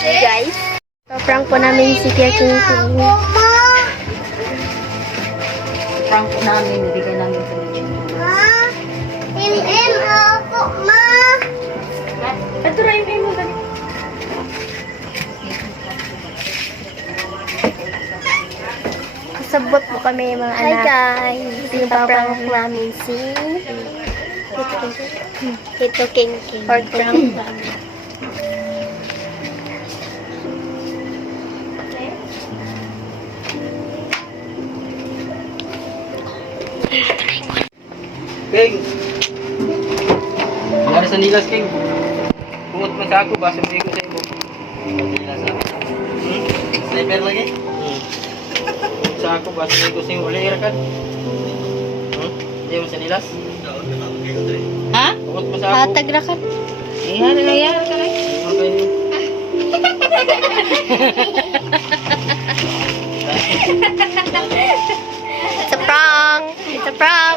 guys. Pa-prank po namin si Tia King King. Prank po namin, bibigyan namin sa lechon. Ako, ma! Ito rin mo ganito. Kasabot po kami mga anak. Hi guys! Pa-prank namin si Tito King King. Pa-prank namin. King! Nangyari sa nilas, King. Bungot man sa ako, basa mo ko sa imo. Nilas ako. Sniper lagi? Bungot sa ako, basa mo ko sa imo. Wala irakan? Hindi mo sa nilas? Ha? Bungot mo sa ako. Hatag na ka. Iyan na yan. Okay. It's a prank! It's a prank!